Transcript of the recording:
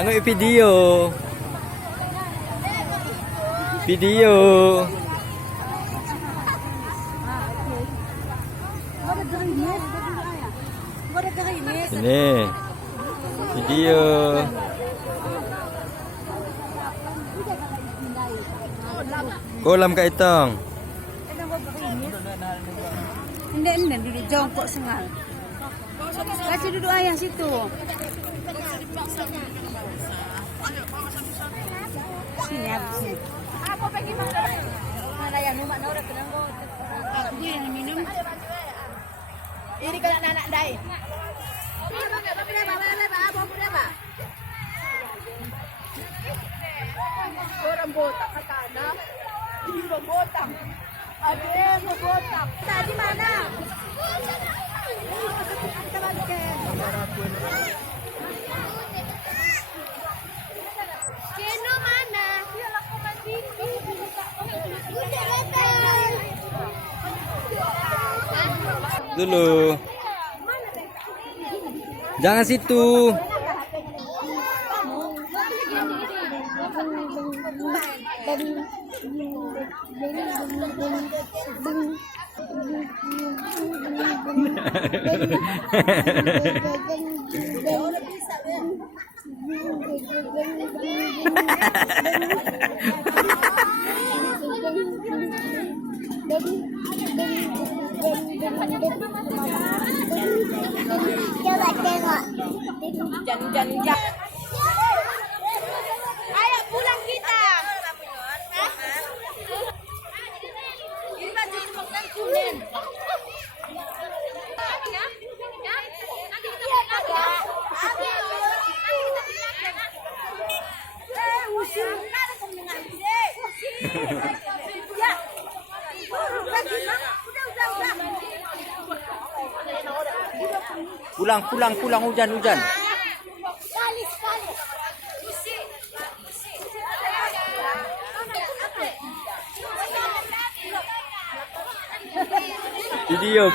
Ang video. Video. Ini. Video. Kolam ka itong. Hindi, duduk jongkok sengal. Kasih duduk ayah situ. Sini habis. Apa pergi makan? Mana yang rumah udah penanggut. Dia yang minum. Ini kan anak-anak dai. Orang botak ke tanah. Ini botak. Ada botak. Tadi mana? Keno mana? Dulu. Jangan situ. Coba tengok. Jangan. Ayo pulang kita. Ini baju cuma kan kuning. Pulang hujan. Video.